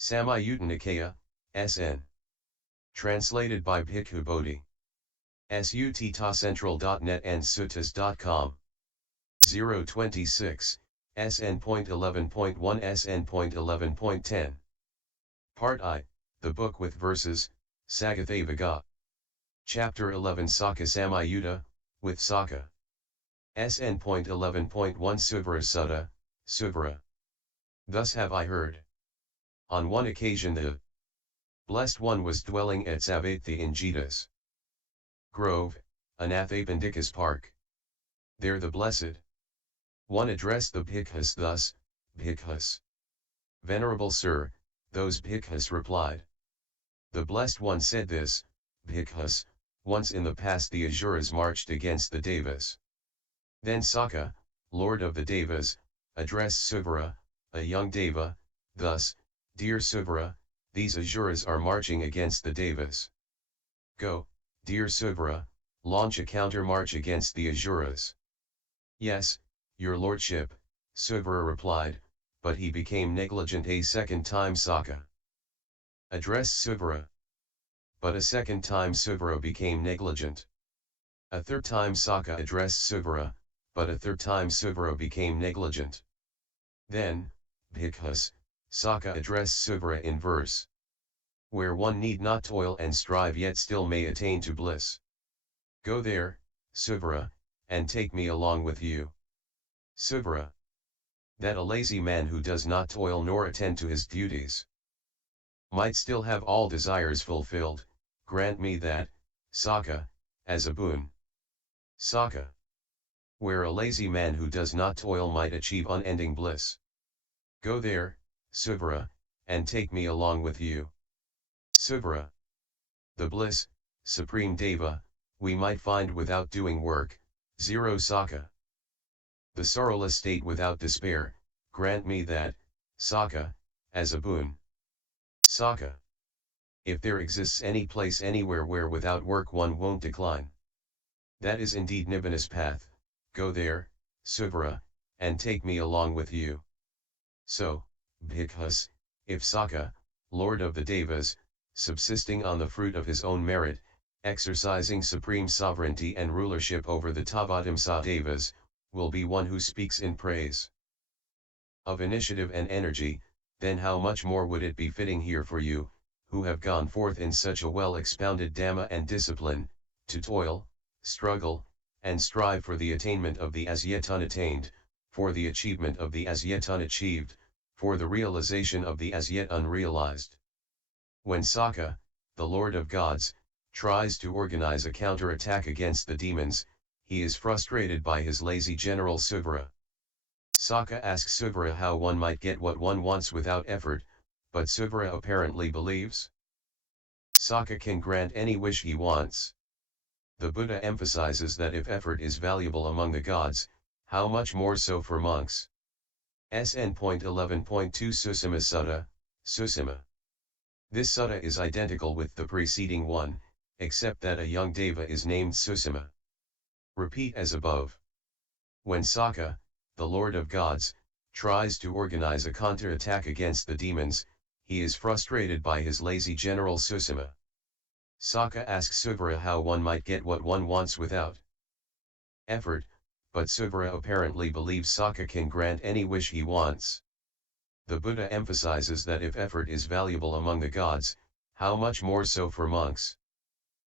Samyutta SN. Translated by Bhikkhu Bodhi. SUTTA-central.net and suttas.com. 026, SN.11.1-SN.11.10. Part I, the book with verses, Saggatha. Chapter 11 Sakka Samyutta, with Sakka. SN.11.1 Suvira Sutta, Suvira. Thus have I heard. On one occasion the Blessed One was dwelling at Savatthi in Jeta's Grove, Anathapindika's park. There the Blessed One addressed the bhikkhus thus, Bhikkhus. Venerable Sir, those bhikkhus replied. The Blessed One said this, Bhikkhus, once in the past the asuras marched against the devas. Then Sakka, Lord of the devas, addressed Suvira, a young deva, thus, Dear Suvira, these asuras are marching against the devas. Go, dear Suvira, launch a counter-march against the asuras. Yes, your lordship, Suvira replied, but he became negligent a second time. Sakka addressed Suvira. But a second time Suvira became negligent. A third time Sakka addressed Suvira, but a third time Suvira became negligent. Then, Bhikkhus, Sakka addressed Suvira in verse. Where one need not toil and strive yet still may attain to bliss. Go there, Suvira, and take me along with you. Suvira. That a lazy man who does not toil nor attend to his duties might still have all desires fulfilled, grant me that, Sakka, as a boon. Sakka. Where a lazy man who does not toil might achieve unending bliss. Go there, Suvira, and take me along with you. Suvira. The bliss, supreme deva, we might find without doing work, 0 Sakka. The sorrowless state without despair, grant me that, Sakka, as a boon. Sakka. If there exists any place anywhere where without work one won't decline. That is indeed Nibbana's path, go there, Suvira, and take me along with you. So, Bhikkhus, if Sakka, Lord of the devas, subsisting on the fruit of his own merit, exercising supreme sovereignty and rulership over the Tavatimsa devas, will be one who speaks in praise of initiative and energy, then how much more would it be fitting here for you, who have gone forth in such a well-expounded Dhamma and Discipline, to toil, struggle, and strive for the attainment of the as-yet-unattained, for the achievement of the as-yet-unachieved, for the realization of the as-yet-unrealized. When Sakka, the Lord of Gods, tries to organize a counter-attack against the demons, he is frustrated by his lazy general Suvira. Sakka asks Suvira how one might get what one wants without effort, but Suvira apparently believes Sakka can grant any wish he wants. The Buddha emphasizes that if effort is valuable among the gods, how much more so for monks. SN.11.2 Susima Sutta, Susima. This sutta is identical with the preceding one, except that a young deva is named Susima. Repeat as above. When Sakka, the Lord of Gods, tries to organize a counter-attack against the demons, he is frustrated by his lazy general Susima. Sakka asks Suvira how one might get what one wants without effort, but Suvira apparently believes Sakka can grant any wish he wants. The Buddha emphasizes that if effort is valuable among the gods, how much more so for monks.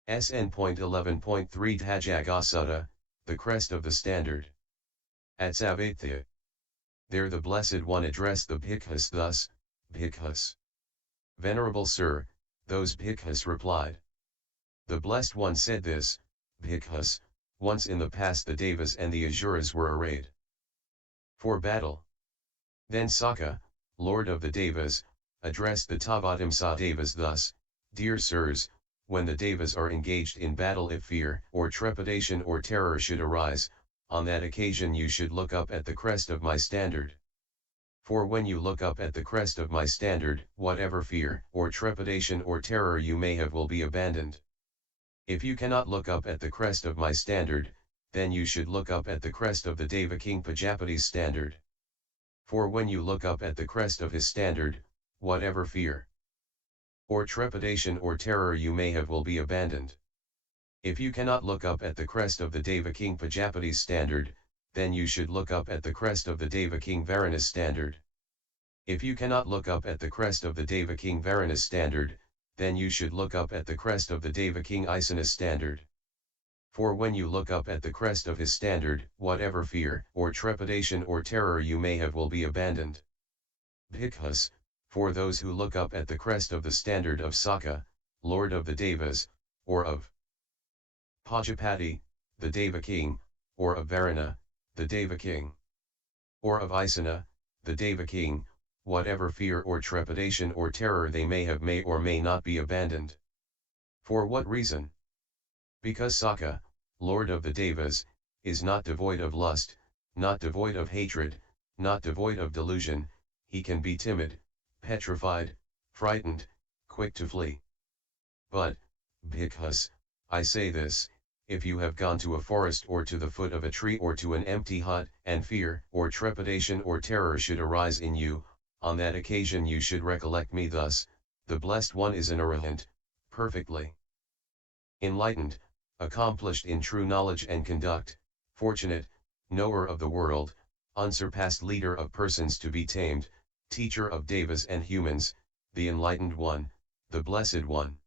SN.11.3 Dhajjaga Sutta, the crest of the standard. At Savatthi. There the Blessed One addressed the bhikkhus thus, Bhikkhus. Venerable Sir, those bhikkhus replied. The Blessed One said this, Bhikkhus, once in the past the devas and the asuras were arrayed for battle. Then Sakka, Lord of the devas, addressed the Tavatimsa devas thus, Dear sirs, when the devas are engaged in battle, if fear or trepidation or terror should arise, on that occasion you should look up at the crest of my standard. For when you look up at the crest of my standard, whatever fear or trepidation or terror you may have will be abandoned. If you cannot look up at the crest of my standard, then you should look up at the crest of the Deva King Pajapati's standard. For when you look up at the crest of his standard, whatever fear or trepidation or terror you may have will be abandoned. If you cannot look up at the crest of the Deva King Pajapati's standard, then you should look up at the crest of the Deva King Varana's standard. If you cannot look up at the crest of the Deva King Varana's standard, then you should look up at the crest of the Deva King Isana's standard. For when you look up at the crest of his standard, whatever fear, or trepidation or terror you may have will be abandoned. Bhikkhus, for those who look up at the crest of the standard of Sakka, Lord of the Devas, or of Pajapati, the Deva King, or of Varana, the Deva King, or of Isana, the Deva King, whatever fear or trepidation or terror they may have may or may not be abandoned. For what reason? Because Sakka, Lord of the Devas, is not devoid of lust, not devoid of hatred, not devoid of delusion. He can be timid, petrified, frightened, quick to flee. But, Bhikkhus, I say this, if you have gone to a forest or to the foot of a tree or to an empty hut, and fear, or trepidation or terror should arise in you, on that occasion you should recollect me thus: the Blessed One is an arahant, perfectly enlightened, accomplished in true knowledge and conduct, fortunate, knower of the world, unsurpassed leader of persons to be tamed, teacher of devas and humans, the enlightened one, the Blessed One.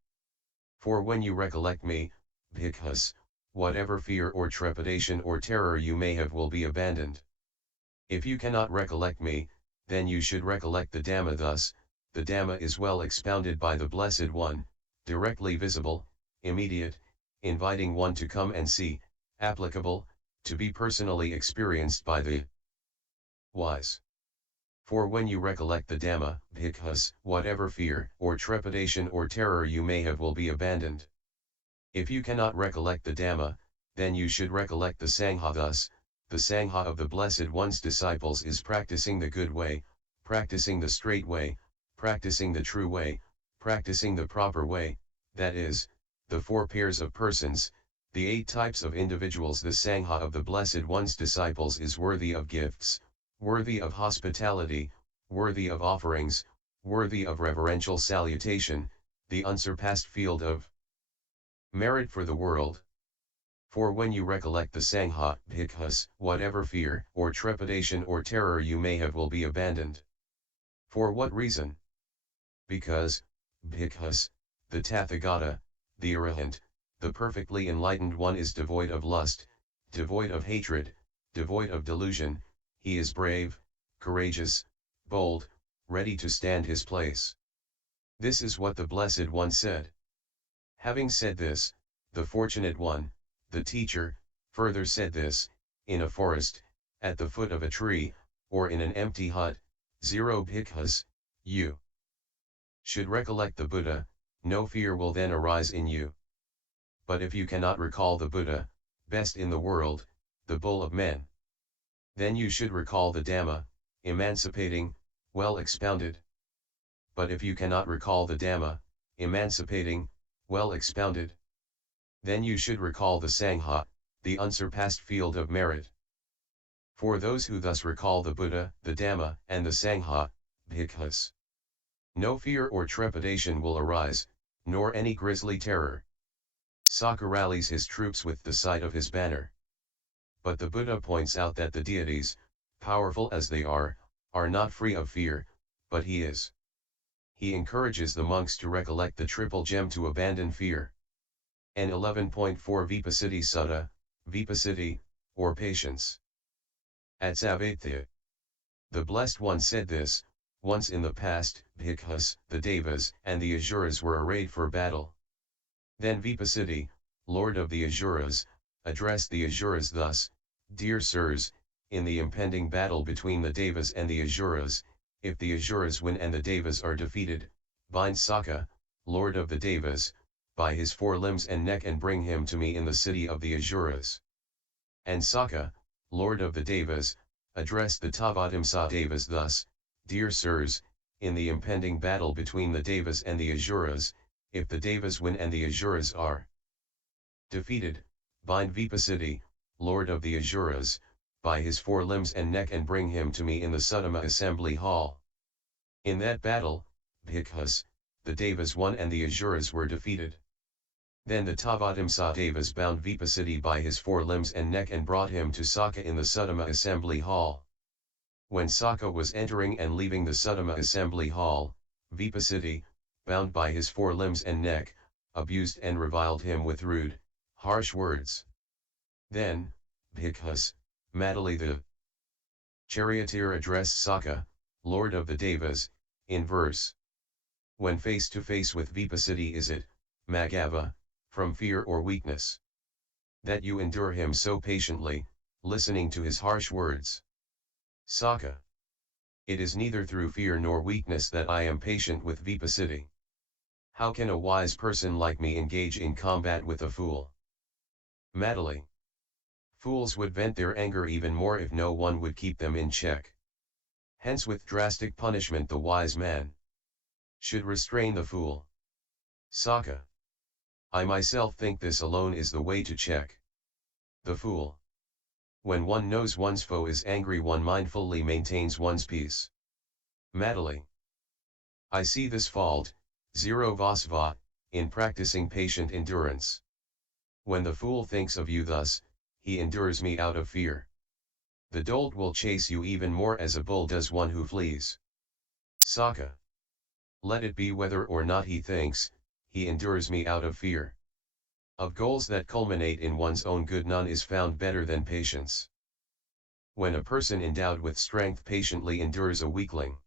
For when you recollect me, Bhikkhus, whatever fear or trepidation or terror you may have will be abandoned. If you cannot recollect me, then you should recollect the Dhamma thus: the Dhamma is well expounded by the Blessed One, directly visible, immediate, inviting one to come and see, applicable, to be personally experienced by the wise. For when you recollect the Dhamma, Bhikkhus, whatever fear, or trepidation or terror you may have will be abandoned. If you cannot recollect the Dhamma, then you should recollect the Sangha thus: the Sangha of the Blessed One's disciples is practicing the good way, practicing the straight way, practicing the true way, practicing the proper way, that is, the 4 pairs of persons, the 8 types of individuals. The Sangha of the Blessed One's disciples is worthy of gifts, worthy of hospitality, worthy of offerings, worthy of reverential salutation, the unsurpassed field of merit for the world. For when you recollect the Sangha, Bhikkhus, whatever fear, or trepidation or terror you may have will be abandoned. For what reason? Because, Bhikkhus, the Tathagata, the Arahant, the perfectly enlightened one is devoid of lust, devoid of hatred, devoid of delusion. He is brave, courageous, bold, ready to stand his place. This is what the Blessed One said. Having said this, the Fortunate One, the teacher, further said this: in a forest, at the foot of a tree, or in an empty hut, 0 Bhikkhus, you should recollect the Buddha. No fear will then arise in you. But if you cannot recall the Buddha, best in the world, the bull of men, then you should recall the Dhamma, emancipating, well expounded. But if you cannot recall the Dhamma, emancipating, well expounded, then you should recall the Sangha, the unsurpassed field of merit. For those who thus recall the Buddha, the Dhamma, and the Sangha, Bhikkhus, no fear or trepidation will arise, nor any grisly terror. Sakka rallies his troops with the sight of his banner. But the Buddha points out that the deities, powerful as they are not free of fear, but he is. He encourages the monks to recollect the triple gem to abandon fear. SN.11.1 Vipassiti Sutta, Vipassiti, or patience. At-yet-unattained. The Blessed One said this: once in the past, Bhikkhus, the Devas, and the Asuras were arrayed for battle. Then Vipassiti, Lord of the Asuras, addressed the Asuras thus: dear sirs, in the impending battle between the Devas and the Asuras, if the Asuras win and the Devas are defeated, bind Sakka, Lord of the Devas, by his 4 limbs and neck and bring him to me in the city of the Asuras. And Sakka, Lord of the Devas, addressed the Tavatimsa Devas thus: dear sirs, in the impending battle between the Devas and the Asuras, if the Devas win and the Asuras are defeated, bind Vipassiti, Lord of the Asuras, by his 4 limbs and neck and bring him to me in the Suttama assembly hall. In that battle, bhikkhus, the devas won and the asuras were defeated. Then the Tavatimsa devas bound Vipasiddhi by his four limbs and neck and brought him to Sakka in the Suttama assembly hall. When Sakka was entering and leaving the Suttama assembly hall, Vipasiddhi, bound by his four limbs and neck, abused and reviled him with rude, harsh words. Then, bhikkhus, Madali the charioteer addressed Sakka, Lord of the Devas, in verse. When face to face with Vipasiddhi is it, Magava, from fear or weakness, that you endure him so patiently, listening to his harsh words? Sakka. It is neither through fear nor weakness that I am patient with Vipasiddhi. How can a wise person like me engage in combat with a fool? Madali. Fools would vent their anger even more if no one would keep them in check. Hence with drastic punishment the wise man should restrain the fool. Sakka. I myself think this alone is the way to check the fool. When one knows one's foe is angry, one mindfully maintains one's peace. Madali. I see this fault, zero vasva, in practicing patient endurance. When the fool thinks of you thus, he endures me out of fear. The dolt will chase you even more as a bull does one who flees. Sakka. Let it be whether or not he thinks, he endures me out of fear. Of goals that culminate in one's own good none is found better than patience. When a person endowed with strength patiently endures a weakling,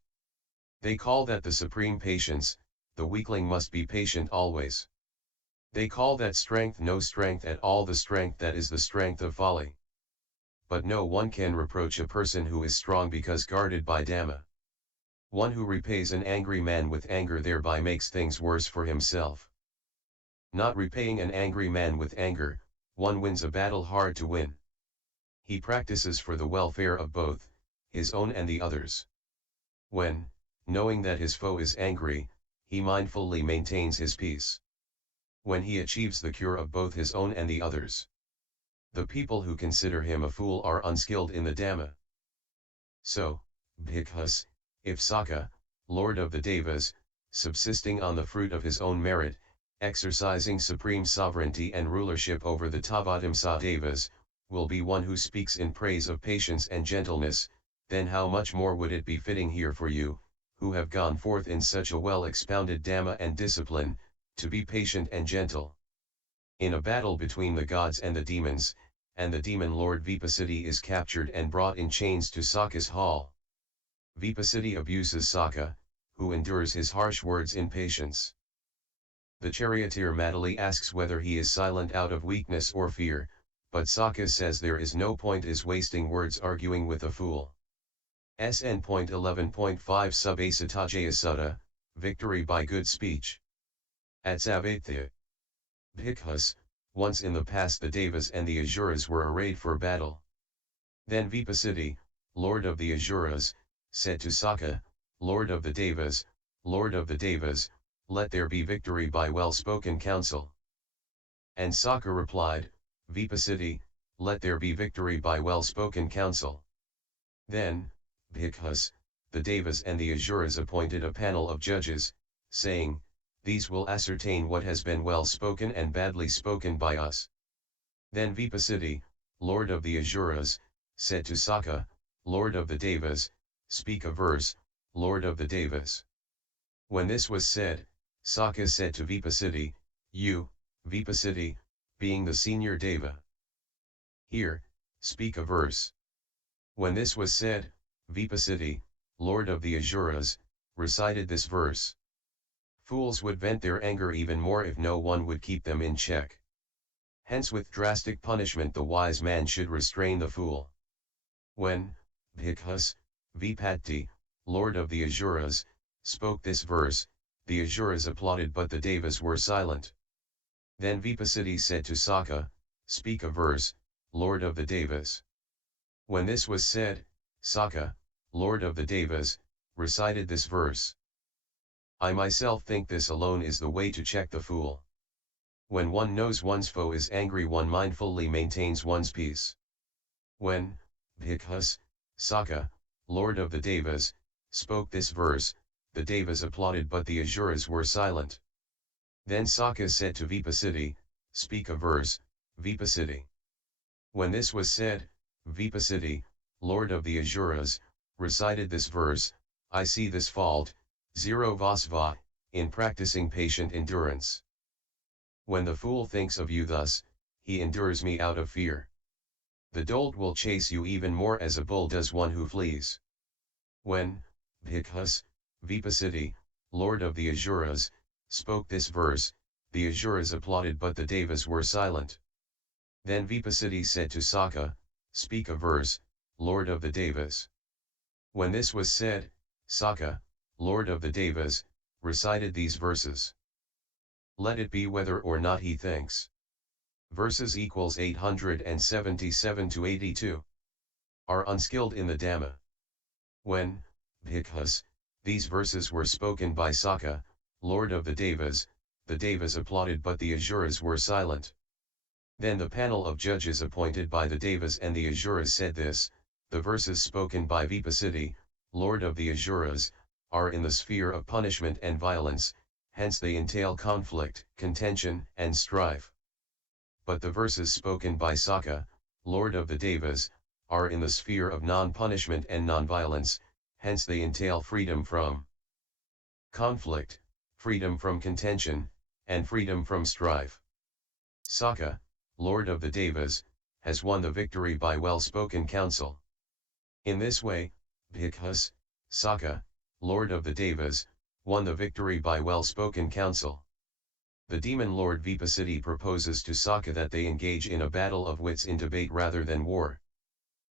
they call that the supreme patience. The weakling must be patient always. They call that strength no strength at all, the strength that is the strength of folly. But no one can reproach a person who is strong because guarded by Dhamma. One who repays an angry man with anger thereby makes things worse for himself. Not repaying an angry man with anger, one wins a battle hard to win. He practices for the welfare of both, his own and the others. When, knowing that his foe is angry, he mindfully maintains his peace. When he achieves the cure of both his own and the others. The people who consider him a fool are unskilled in the Dhamma. So, bhikkhus, if Sakka, Lord of the Devas, subsisting on the fruit of his own merit, exercising supreme sovereignty and rulership over the Tavatimsa devas, will be one who speaks in praise of patience and gentleness, then how much more would it be fitting here for you, who have gone forth in such a well-expounded Dhamma and discipline, to be patient and gentle. In a battle between the gods and the demons, and the demon lord Vipasiddhi is captured and brought in chains to Sakka's hall. Vipasiddhi abuses Sakka, who endures his harsh words in patience. The charioteer Madali asks whether he is silent out of weakness or fear, but Sakka says there is no point is wasting words arguing with a fool. SN.11.1 sub-asita sutta, victory by good speech. As-yet-unattained. Bhikkhus, once in the past the devas and the asuras were arrayed for battle. Then Vipasiddhi, Lord of the asuras, said to Sakka, Lord of the devas, Lord of the devas, let there be victory by well-spoken counsel. And Sakka replied, Vipasiddhi, let there be victory by well-spoken counsel. Then, bhikkhus, the devas and the asuras appointed a panel of judges, saying, these will ascertain what has been well spoken and badly spoken by us. Then Vipasiddhi, Lord of the asuras, said to Sakka, Lord of the devas, speak a verse, Lord of the devas. When this was said, Sakka said to Vipasiddhi, you, Vipasiddhi, being the senior deva, here, speak a verse. When this was said, Vipasiddhi, Lord of the asuras, recited this verse. Fools would vent their anger even more if no one would keep them in check. Hence with drastic punishment the wise man should restrain the fool. When, bhikkhus, Vipatti, Lord of the asuras, spoke this verse, the asuras applauded but the devas were silent. Then Vipasiddhi said to Sakka, speak a verse, Lord of the devas. When this was said, Sakka, Lord of the devas, recited this verse. I myself think this alone is the way to check the fool. When one knows one's foe is angry one mindfully maintains one's peace. When, bhikkhus, Sakka, Lord of the devas, spoke this verse, the devas applauded but the asuras were silent. Then Sakka said to Vipassiti, speak a verse, Vipassiti. When this was said, Vipassiti, Lord of the Asuras, recited this verse, I see this fault, zero vasva, in practicing patient endurance. When the fool thinks of you thus, he endures me out of fear. The dolt will chase you even more as a bull does one who flees. When, bhikkhus, Vipassiti, Lord of the Asuras, spoke this verse, the Asuras applauded but the devas were silent. Then Vipassiti said to Sakka, speak a verse, Lord of the devas. When this was said, Sakka, Lord of the devas, recited these verses. Let it be whether or not he thinks. Verses equals 877 to 82. Are unskilled in the Dhamma. When, bhikkhus, these verses were spoken by Sakka, Lord of the devas applauded but the asuras were silent. Then the panel of judges appointed by the devas and the asuras said this, the verses spoken by Vipassiti, Lord of the asuras, are in the sphere of punishment and violence, hence they entail conflict, contention, and strife. But the verses spoken by Sakka, Lord of the devas, are in the sphere of non-punishment and non-violence, hence they entail freedom from conflict, freedom from contention, and freedom from strife. Sakka, Lord of the devas, has won the victory by well-spoken counsel. In this way, bhikkhus, Sakka, Lord of the devas, won the victory by well-spoken counsel. The demon lord Vipassiti proposes to Sakka that they engage in a battle of wits in debate rather than war.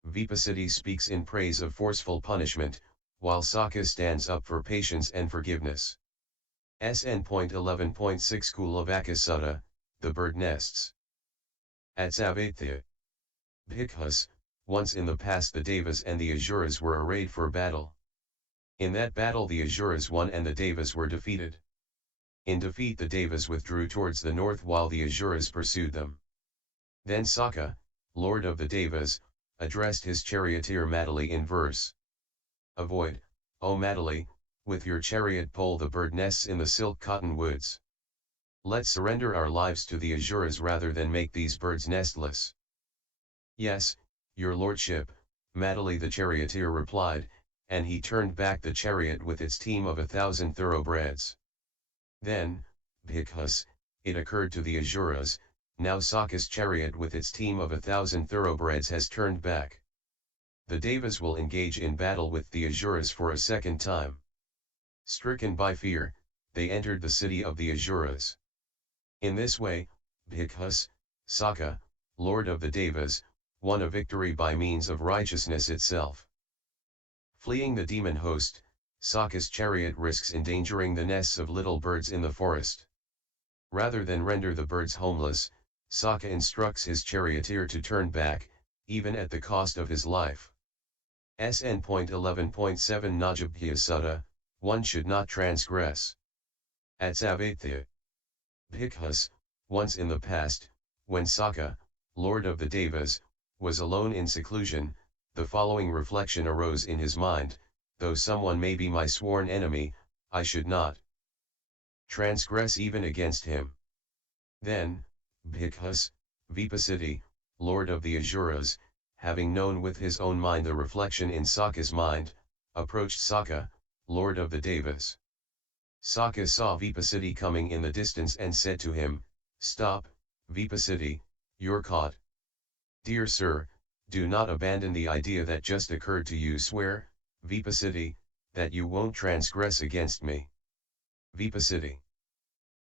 Vipassiti speaks in praise of forceful punishment, while Sakka stands up for patience and forgiveness. SN.11.1-SN.11.10 Kulavaka Sutta, the bird nests. as-yet-unattained. Bhikkhus, once in the past the devas and the asuras were arrayed for battle. In that battle the asuras won and the devas were defeated. In defeat the devas withdrew towards the north while the asuras pursued them. Then Sakka, Lord of the devas, addressed his charioteer Madali in verse. Avoid, O Madali, with your chariot pole the bird nests in the silk cotton woods. Let's surrender our lives to the asuras rather than make these birds nestless. Yes, your lordship, Madali the charioteer replied, and he turned back the chariot with its team of 1,000 thoroughbreds. Then, bhikkhus, it occurred to the asuras, now Sakka's chariot with its team of 1,000 thoroughbreds has turned back. The devas will engage in battle with the asuras for a second time. Stricken by fear, they entered the city of the asuras. In this way, bhikkhus, Sakka, Lord of the devas, won a victory by means of righteousness itself. Fleeing the demon host, Sakka's chariot risks endangering the nests of little birds in the forest. Rather than render the birds homeless, Sakka instructs his charioteer to turn back, even at the cost of his life. SN.11.7 Najabhya Sutta, one should not transgress. as-yet-unattained. Bhikkhus, once in the past, when Sakka, Lord of the devas, was alone in seclusion, the following reflection arose in his mind, though someone may be my sworn enemy, I should not transgress even against him. Then, bhikkhus, Vipassiti, Lord of the asuras, having known with his own mind the reflection in Sakka's mind, approached Sakka, Lord of the devas. Sakka saw Vipassiti coming in the distance and said to him, Stop, Vipassiti, you're caught. Dear sir, do not abandon the idea that just occurred to you. Swear, Vipassiti, that you won't transgress against me. Vipassiti.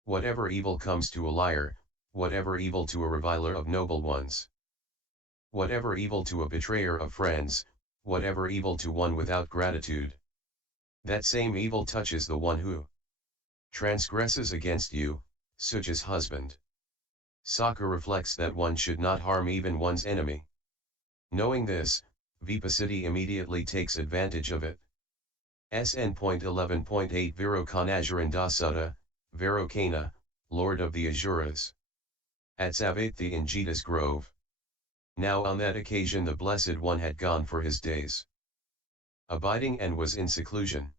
Whatever evil comes to a liar, whatever evil to a reviler of noble ones, whatever evil to a betrayer of friends, whatever evil to one without gratitude, that same evil touches the one who transgresses against you, such as husband. Sakka reflects that one should not harm even one's enemy. Knowing this, Vipassiti immediately takes advantage of it. SN.11.8 Virokanajuranda Sutta, Virokana, Lord of the Asuras. At Savatthi in Jita's grove. Now on that occasion the Blessed One had gone for his days abiding and was in seclusion.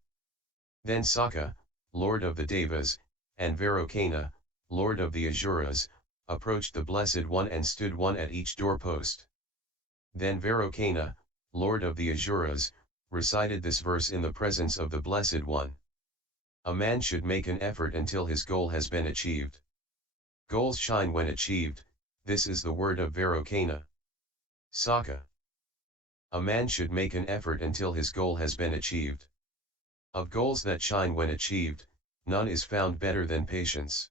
Then Sakka, lord of the devas, and Vairocana, lord of the asuras, approached the Blessed One and stood one at each doorpost. Then Vairocana, lord of the asuras, recited this verse in the presence of the Blessed One. A man should make an effort until his goal has been achieved. Goals shine when achieved, this is the word of Vairocana. Sakka. A man should make an effort until his goal has been achieved. Of goals that shine when achieved, none is found better than patience.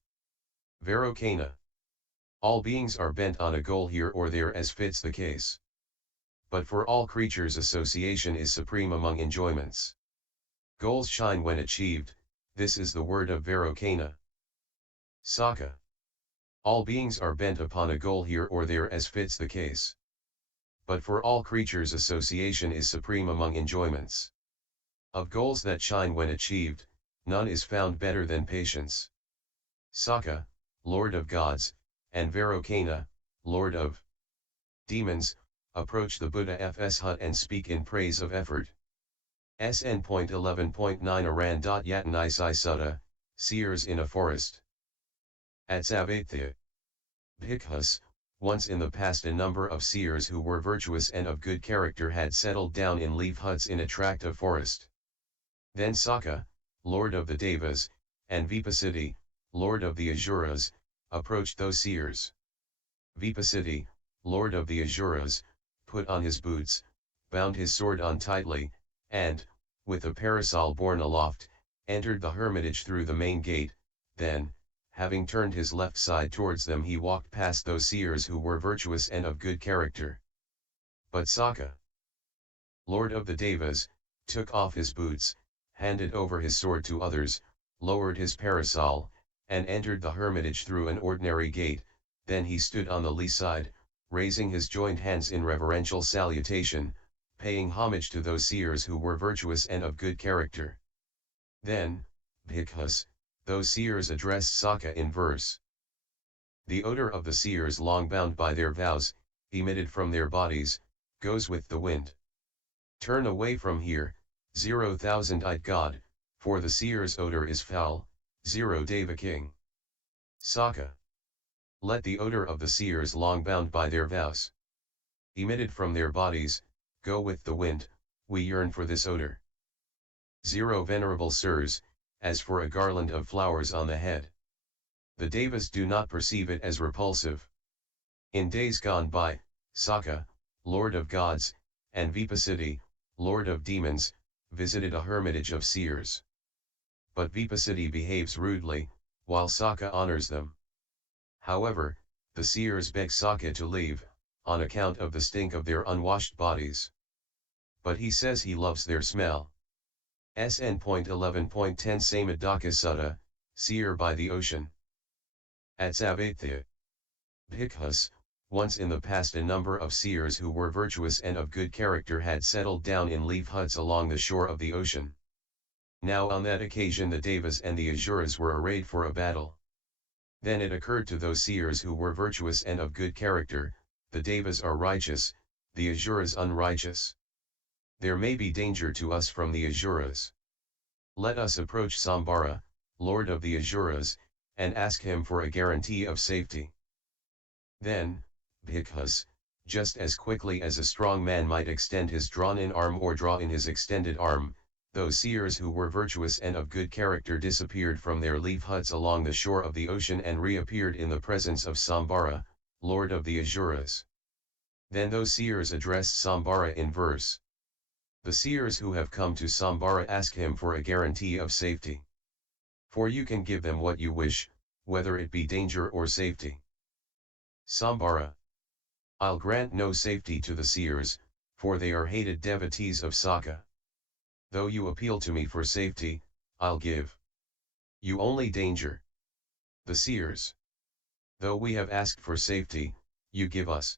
Vairocana. All beings are bent on a goal here or there as fits the case. But for all creatures association is supreme among enjoyments. Goals shine when achieved, this is the word of Vairocana. Sakka. All beings are bent upon a goal here or there as fits the case. But for all creatures association is supreme among enjoyments. Of goals that shine when achieved, none is found better than patience. Sakka, lord of gods, and Vairocana, lord of demons, approach the Buddha's hut and speak in praise of effort. SN.11.1-SN.11.10 Seers in a forest. As-yet-unattained. Bhikkhus, once in the past a number of seers who were virtuous and of good character had settled down in leaf huts in a tract of forest. Then Sakka, lord of the devas, and Vipassati, lord of the asuras, approached those seers. Vipassati, lord of the asuras, put on his boots, bound his sword on tightly, and, with a parasol borne aloft, entered the hermitage through the main gate. Then, having turned his left side towards them, he walked past those seers who were virtuous and of good character. But Sakka, lord of the devas, took off his boots, handed over his sword to others, lowered his parasol, and entered the hermitage through an ordinary gate. Then he stood on the lee side, raising his joined hands in reverential salutation, paying homage to those seers who were virtuous and of good character. Then, bhikkhus, those seers addressed Sakka in verse. The odor of the seers long bound by their vows, emitted from their bodies, goes with the wind. Turn away from here, 0,000-eyed God, for the seer's odor is foul, 0 Deva King. Sakka. Let the odor of the seers long bound by their vows, emitted from their bodies, go with the wind, we yearn for this odor. 0 Venerable Sirs, as for a garland of flowers on the head. The devas do not perceive it as repulsive. In days gone by, Sakka, lord of gods, and Vipassati, lord of demons, visited a hermitage of seers. But Vipassati behaves rudely, while Sakka honors them. However, the seers beg Sakka to leave, on account of the stink of their unwashed bodies. But he says he loves their smell. SN.11.10 Samadhaka Sutta, Seer by the Ocean. As-yet-unattained. Bhikkhus, once in the past a number of seers who were virtuous and of good character had settled down in leaf huts along the shore of the ocean. Now on that occasion the devas and the asuras were arrayed for a battle. Then it occurred to those seers who were virtuous and of good character, the devas are righteous, the asuras unrighteous. There may be danger to us from the asuras. Let us approach Sambara, lord of the asuras, and ask him for a guarantee of safety. Then, bhikkhus, just as quickly as a strong man might extend his drawn-in arm or draw in his extended arm, those seers who were virtuous and of good character disappeared from their leaf huts along the shore of the ocean and reappeared in the presence of Sambara, lord of the asuras. Then those seers addressed Sambara in verse. The seers who have come to Sambara ask him for a guarantee of safety. For you can give them what you wish, whether it be danger or safety. Sambara. I'll grant no safety to the seers, for they are hated devotees of Sakka. Though you appeal to me for safety, I'll give you only danger. The seers. Though we have asked for safety, you give us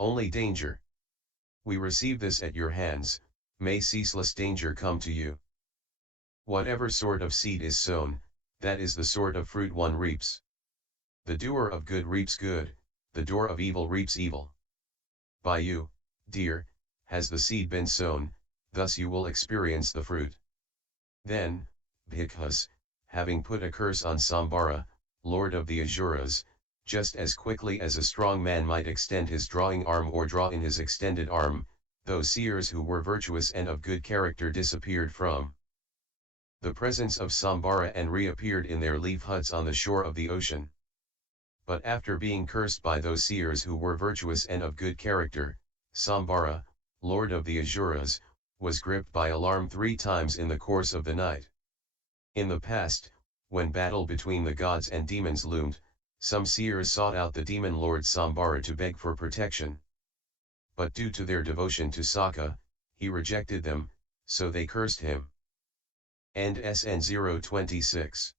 only danger. We receive this at your hands, may ceaseless danger come to you. Whatever sort of seed is sown, that is the sort of fruit one reaps. The doer of good reaps good, the doer of evil reaps evil. By you, dear, has the seed been sown, thus you will experience the fruit. Then, bhikkhus, having put a curse on Sambara, lord of the Asuras, just as quickly as a strong man might extend his drawing arm or draw in his extended arm, those seers who were virtuous and of good character disappeared from the presence of Sambara and reappeared in their leaf huts on the shore of the ocean. But after being cursed by those seers who were virtuous and of good character, Sambara, lord of the Asuras, was gripped by alarm 3 times in the course of the night. In the past, when battle between the gods and demons loomed, some seers sought out the demon lord Sambara to beg for protection. But due to their devotion to Sakka, he rejected them, so they cursed him. End SN 026.